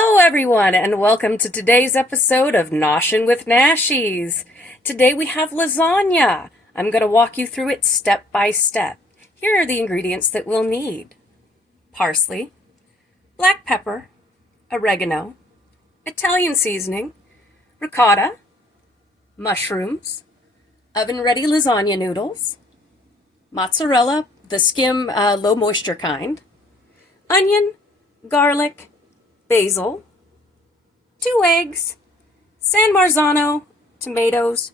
Hello everyone and welcome to today's episode of Noshin' with Nashies. Today we have lasagna. I'm going to walk you through it step by step. Here are the ingredients that we'll need. Parsley, black pepper, oregano, Italian seasoning, ricotta, mushrooms, oven-ready lasagna noodles, mozzarella, the skim low moisture kind, onion, garlic, basil, 2 eggs, San Marzano, tomatoes,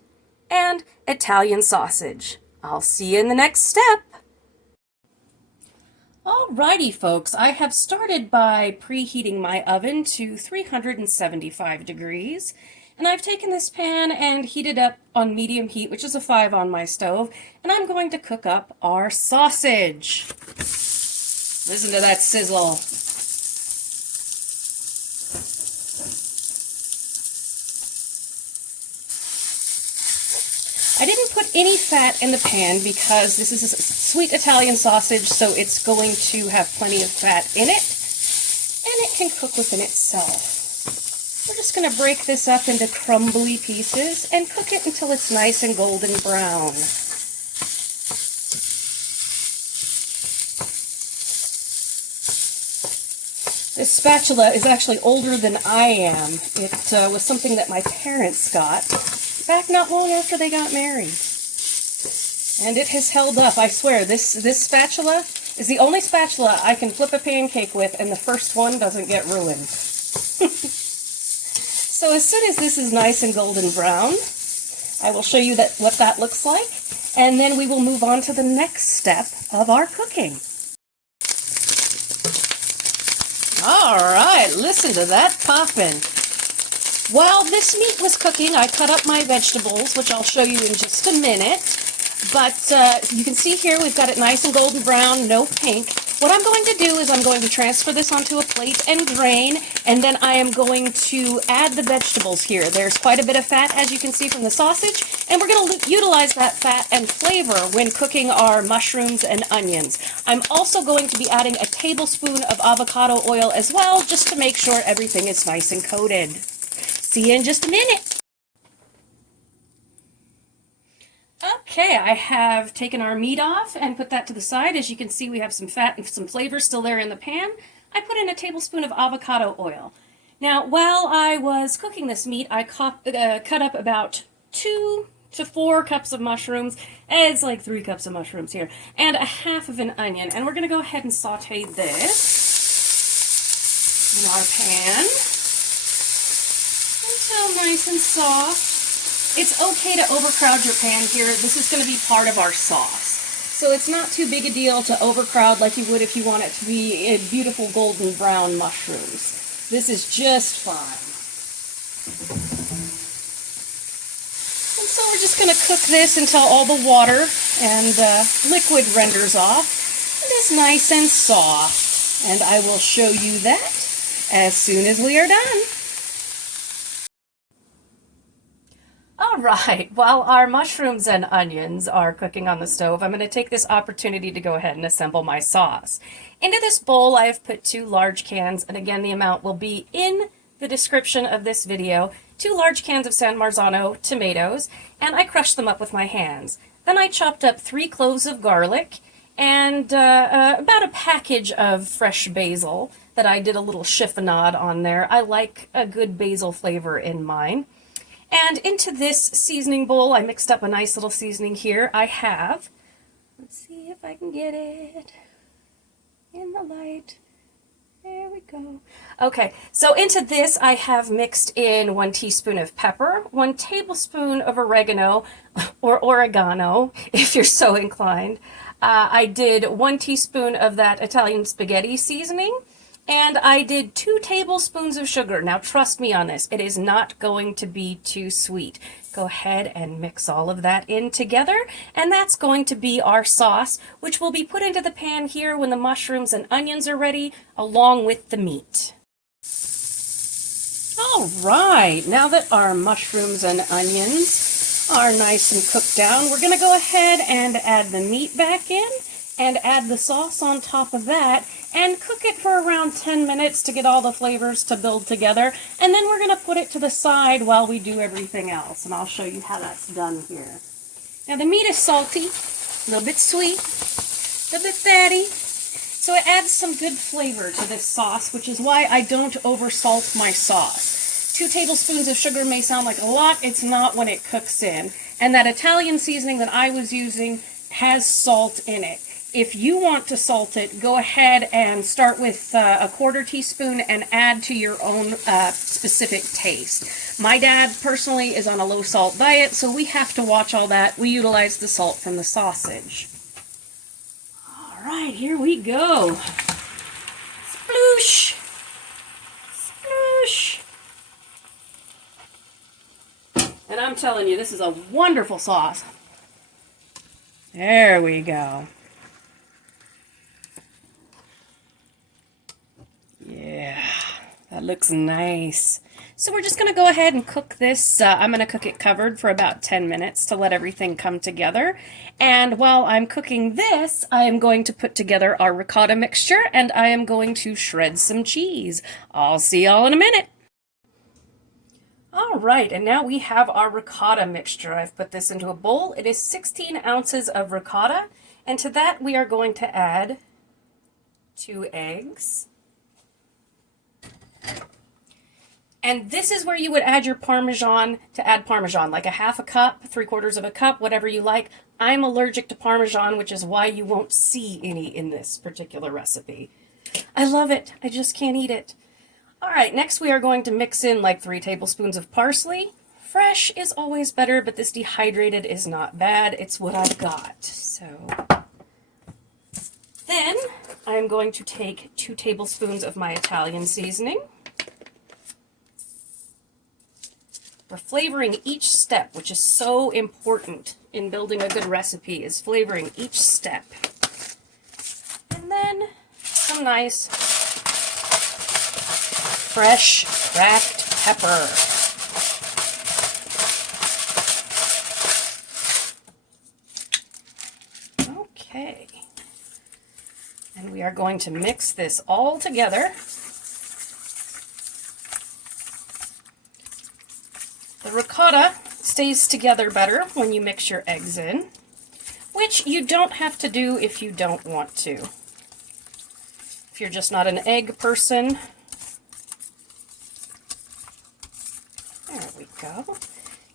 and Italian sausage. I'll see you in the next step. Alrighty folks, I have started by preheating my oven to 375 degrees, and I've taken this pan and heated up on medium heat, which is a 5 on my stove, and I'm going to cook up our sausage. Listen to that sizzle. I didn't put any fat in the pan because this is a sweet Italian sausage, so it's going to have plenty of fat in it, and it can cook within itself. We're just going to break this up into crumbly pieces and cook it until it's nice and golden brown. This spatula is actually older than I am. It was something that my parents got back not long after they got married. And it has held up, I swear. This spatula is the only spatula I can flip a pancake with, and the first one doesn't get ruined. So as soon as this is nice and golden brown, I will show you what that looks like, and then we will move on to the next step of our cooking. Alright, listen to that poppin'. While this meat was cooking, I cut up my vegetables, which I'll show you in just a minute. But you can see here we've got it nice and golden brown, no pink. What I'm going to do is I'm going to transfer this onto a plate and drain, and then I am going to add the vegetables here. There's quite a bit of fat, as you can see from the sausage, and we're going to utilize that fat and flavor when cooking our mushrooms and onions. I'm also going to be adding a tablespoon of avocado oil as well, just to make sure everything is nice and coated. See you in just a minute. Okay, I have taken our meat off and put that to the side. As you can see, we have some fat and some flavor still there in the pan. I put in a tablespoon of avocado oil. Now, while I was cooking this meat, I cut up about 2 to 4 cups of mushrooms. It's like 3 cups of mushrooms here, and a half of an onion. And we're going to go ahead and saute this in our pan until nice and soft. It's okay to overcrowd your pan here. This is going to be part of our sauce. So it's not too big a deal to overcrowd like you would if you want it to be a beautiful golden brown mushrooms. This is just fine. And so we're just going to cook this until all the water and liquid renders off. It is nice and soft. And I will show you that as soon as we are done. Alright, while our mushrooms and onions are cooking on the stove, I'm going to take this opportunity to go ahead and assemble my sauce. Into this bowl I have put 2 large cans, and again the amount will be in the description of this video. 2 large cans of San Marzano tomatoes, and I crushed them up with my hands. Then I chopped up 3 cloves of garlic, and about a package of fresh basil that I did a little chiffonade on there. I like a good basil flavor in mine. And into this seasoning bowl, I mixed up a nice little seasoning here. I have, let's see if I can get it in the light. There we go. Okay, so into this I have mixed in 1 teaspoon of pepper, 1 tablespoon of oregano, or oregano, if you're so inclined. I did 1 teaspoon of that Italian spaghetti seasoning. And I did 2 tablespoons of sugar. Now trust me on this, it is not going to be too sweet. Go ahead and mix all of that in together, and that's going to be our sauce, which will be put into the pan here when the mushrooms and onions are ready, along with the meat. All right, now that our mushrooms and onions are nice and cooked down, we're going to go ahead and add the meat back in and add the sauce on top of that, and cook it for around 10 minutes to get all the flavors to build together. And then we're going to put it to the side while we do everything else. And I'll show you how that's done here. Now the meat is salty, a little bit sweet, a little bit fatty. So it adds some good flavor to this sauce, which is why I don't oversalt my sauce. 2 tablespoons of sugar may sound like a lot. It's not when it cooks in. And that Italian seasoning that I was using has salt in it. If you want to salt it, go ahead and start with a 1/4 teaspoon and add to your own specific taste. My dad personally is on a low salt diet, so we have to watch all that. We utilize the salt from the sausage. All right, here we go. Sploosh! Sploosh! And I'm telling you, this is a wonderful sauce. There we go. Yeah, that looks nice. So we're just going to go ahead and cook this. I'm going to cook it covered for about 10 minutes to let everything come together. And while I'm cooking this, I am going to put together our ricotta mixture, and I am going to shred some cheese. I'll see y'all in a minute. All right, and now we have our ricotta mixture. I've put this into a bowl. It is 16 ounces of ricotta, and to that we are going to add 2 eggs. And this is where you would add your Parmesan to add Parmesan, like a 1/2 cup, 3/4 of a cup, whatever you like. I'm allergic to Parmesan, which is why you won't see any in this particular recipe. I love it. I just can't eat it. All right, next we are going to mix in like 3 tablespoons of parsley. Fresh is always better, but this dehydrated is not bad. It's what I've got. So then I'm going to take 2 tablespoons of my Italian seasoning. We're flavoring each step, which is so important in building a good recipe, is flavoring each step. And then some nice fresh cracked pepper. Okay. And we are going to mix this all together. The ricotta stays together better when you mix your eggs in, which you don't have to do if you don't want to. If you're just not an egg person, there we go.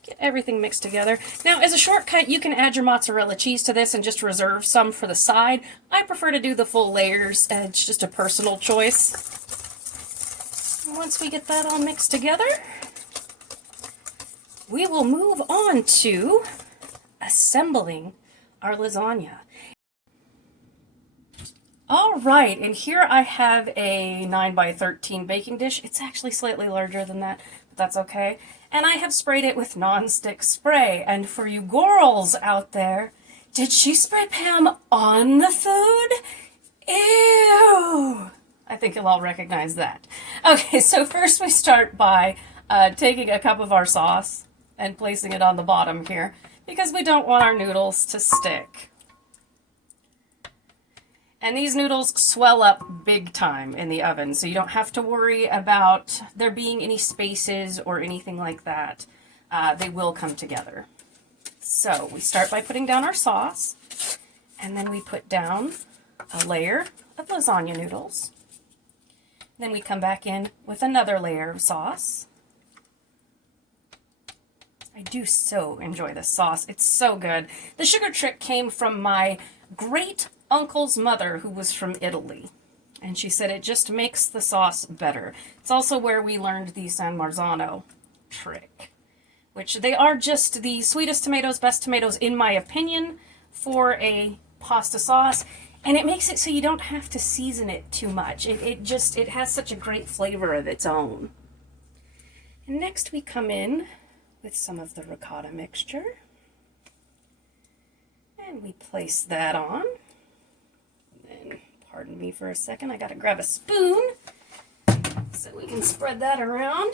Get everything mixed together. Now, as a shortcut, you can add your mozzarella cheese to this and just reserve some for the side. I prefer to do the full layers, and it's just a personal choice. And once we get that all mixed together, we will move on to assembling our lasagna. All right, and here I have a 9 by 13 baking dish. It's actually slightly larger than that, but that's okay. And I have sprayed it with non-stick spray. And for you girls out there, did she spray Pam on the food? Ew! I think you'll all recognize that. Okay, so first we start by taking a cup of our sauce and placing it on the bottom here, because we don't want our noodles to stick. And these noodles swell up big time in the oven, so you don't have to worry about there being any spaces or anything like that. They will come together. So we start by putting down our sauce, and then we put down a layer of lasagna noodles. Then we come back in with another layer of sauce. I do so enjoy this sauce. It's so good. The sugar trick came from my great uncle's mother, who was from Italy. And she said it just makes the sauce better. It's also where we learned the San Marzano trick, which they are just the sweetest tomatoes, best tomatoes, in my opinion, for a pasta sauce. And it makes it so you don't have to season it too much. It has such a great flavor of its own. And next we come in with some of the ricotta mixture. And we place that on. And then, pardon me for a second, I gotta grab a spoon so we can spread that around.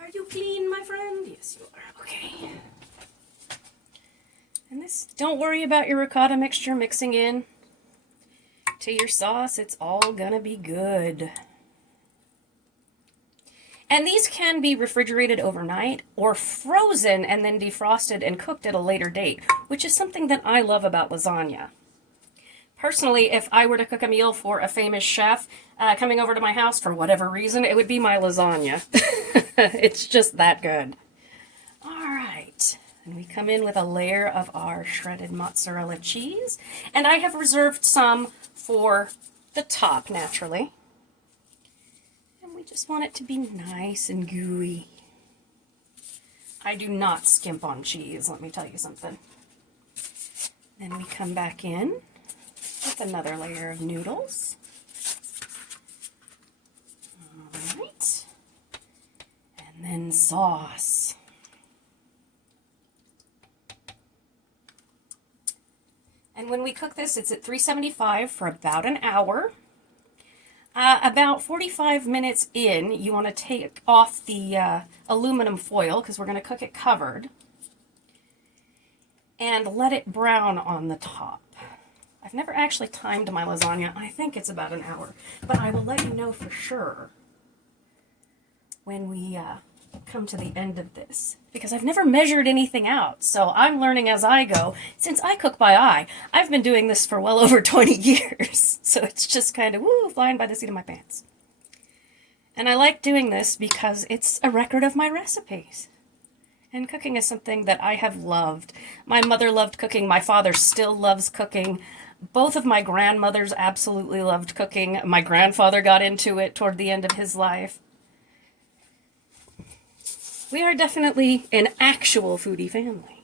Are you clean, my friend? Yes, you are. Okay. And this, don't worry about your ricotta mixture mixing in. to your sauce. It's all gonna be good. And these can be refrigerated overnight or frozen and then defrosted and cooked at a later date, which is something that I love about lasagna. Personally, if I were to cook a meal for a famous chef coming over to my house for whatever reason, it would be my lasagna. It's just that good. All right. And we come in with a layer of our shredded mozzarella cheese. And I have reserved some for the top, naturally. And we just want it to be nice and gooey. I do not skimp on cheese, let me tell you something. Then we come back in with another layer of noodles. All right. And then sauce. And when we cook this, it's at 375 for about an hour. About 45 minutes in, you want to take off the aluminum foil, because we're going to cook it covered, and let it brown on the top. I've never actually timed my lasagna. I think it's about an hour, but I will let you know for sure when we come to the end of this, because I've never measured anything out, so I'm learning as I go. Since I cook by eye, I've been doing this for well over 20 years, so it's just kind of, woo, flying by the seat of my pants. And I like doing this because it's a record of my recipes. And cooking is something that I have loved. My mother loved cooking. My father still loves cooking. Both of my grandmothers absolutely loved cooking. My grandfather got into it toward the end of his life. We are definitely an actual foodie family.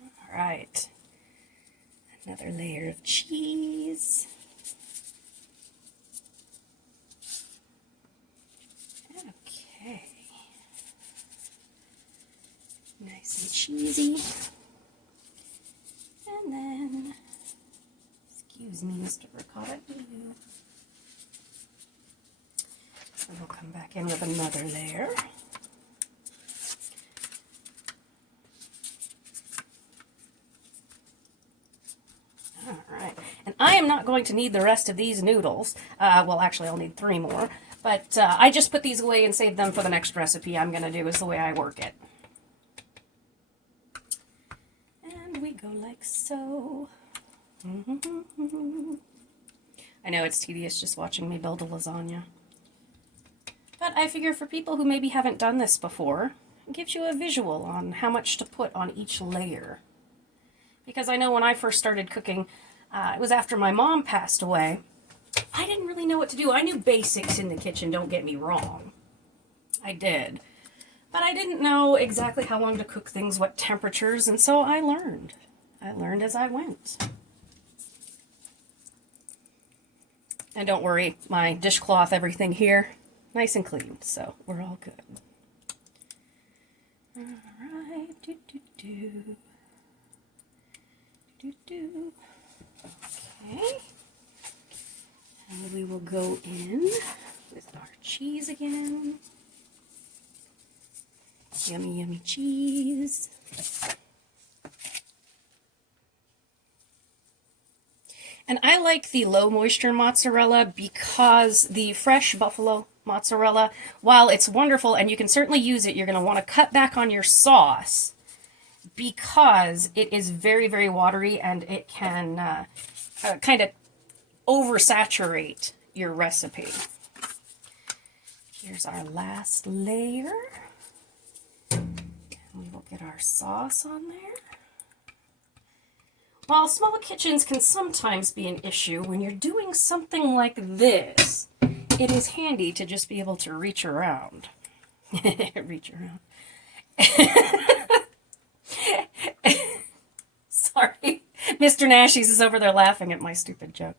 All right. Another layer of cheese. Okay. Nice and cheesy. And then, excuse me, Mr. Ricotta. So we'll come back in with another layer. Alright, and I am not going to need the rest of these noodles. Well, actually, I'll need 3 more. But I just put these away and saved them for the next recipe I'm going to do, is the way I work it. And we go like so. I know it's tedious just watching me build a lasagna. But I figure for people who maybe haven't done this before, it gives you a visual on how much to put on each layer. Because I know when I first started cooking, it was after my mom passed away, I didn't really know what to do. I knew basics in the kitchen, don't get me wrong. I did. But I didn't know exactly how long to cook things, what temperatures, and so I learned. I learned as I went. And don't worry, my dishcloth, everything here, nice and clean, so we're all good. All right, Okay, and we will go in with our cheese again. Yummy, yummy cheese. And I like the low moisture mozzarella because the fresh buffalo mozzarella, while it's wonderful and you can certainly use it, you're going to want to cut back on your sauce because it is very, very watery and it can kind of oversaturate your recipe. Here's our last layer. And we will get our sauce on there. While small kitchens can sometimes be an issue, when you're doing something like this, it is handy to just be able to reach around. Reach around. Sorry. Mr. Nashies is over there laughing at my stupid joke.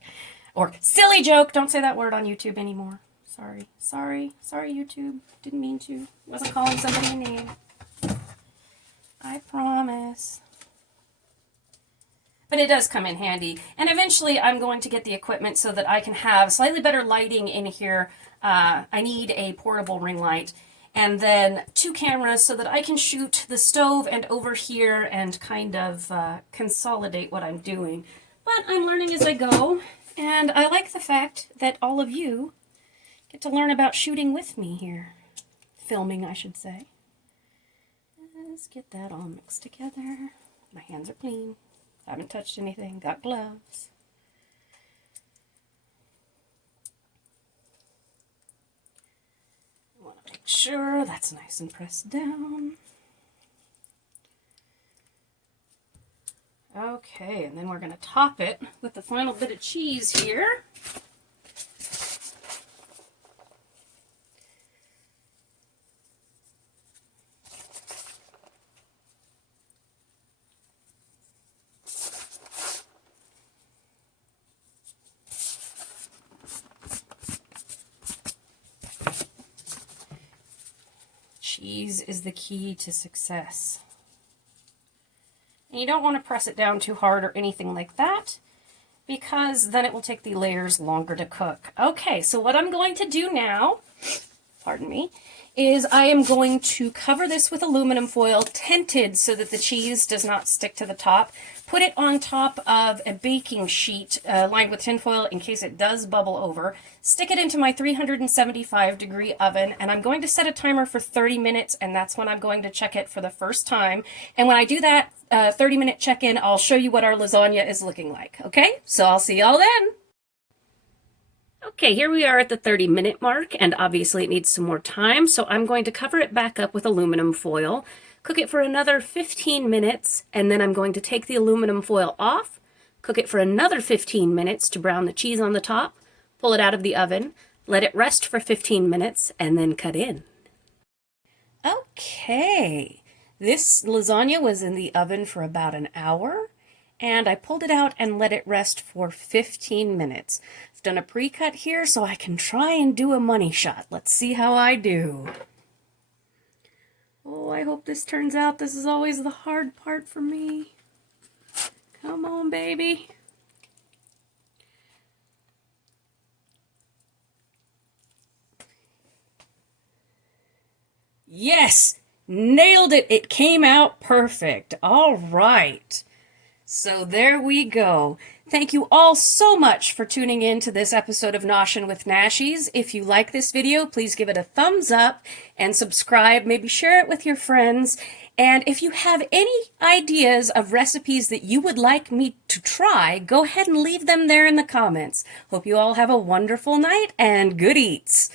Or silly joke. Don't say that word on YouTube anymore. Sorry. Sorry. Sorry, YouTube. Didn't mean to. Wasn't calling somebody a name. I promise. But it does come in handy. And eventually I'm going to get the equipment so that I can have slightly better lighting in here. I need a portable ring light. And then 2 cameras so that I can shoot the stove and over here and kind of consolidate what I'm doing. But I'm learning as I go. And I like the fact that all of you get to learn about shooting with me here. Filming, I should say. Let's get that all mixed together. My hands are clean. I haven't touched anything. Got gloves. I want to make sure that's nice and pressed down. Okay, and then we're going to top it with the final bit of cheese here. Cheese is the key to success. And you don't want to press it down too hard or anything like that, because then it will take the layers longer to cook. Okay, so what I'm going to do now, pardon me, is I am going to cover this with aluminum foil, tinted so that the cheese does not stick to the top. Put it on top of a baking sheet lined with tin foil in case it does bubble over. Stick it into my 375-degree oven, and I'm going to set a timer for 30 minutes, and that's when I'm going to check it for the first time. And when I do that 30-minute check-in, I'll show you what our lasagna is looking like, okay? So I'll see y'all then. Okay, here we are at the 30-minute mark, and obviously it needs some more time, so I'm going to cover it back up with aluminum foil, cook it for another 15 minutes, and then I'm going to take the aluminum foil off, cook it for another 15 minutes to brown the cheese on the top, pull it out of the oven, let it rest for 15 minutes, and then cut in. Okay, this lasagna was in the oven for about an hour, and I pulled it out and let it rest for 15 minutes. I've done a pre-cut here so I can try and do a money shot. Let's see how I do. Oh, I hope this turns out. This is always the hard part for me. Come on, baby. Yes! Nailed it! It came out perfect. All right. So there we go. Thank you all so much for tuning in to this episode of Noshin' with Nashies. If you like this video, please give it a thumbs up and subscribe. Maybe share it with your friends. And if you have any ideas of recipes that you would like me to try, go ahead and leave them there in the comments. Hope you all have a wonderful night and good eats.